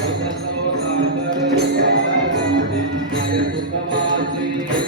यत् सर्वं सागरं यत्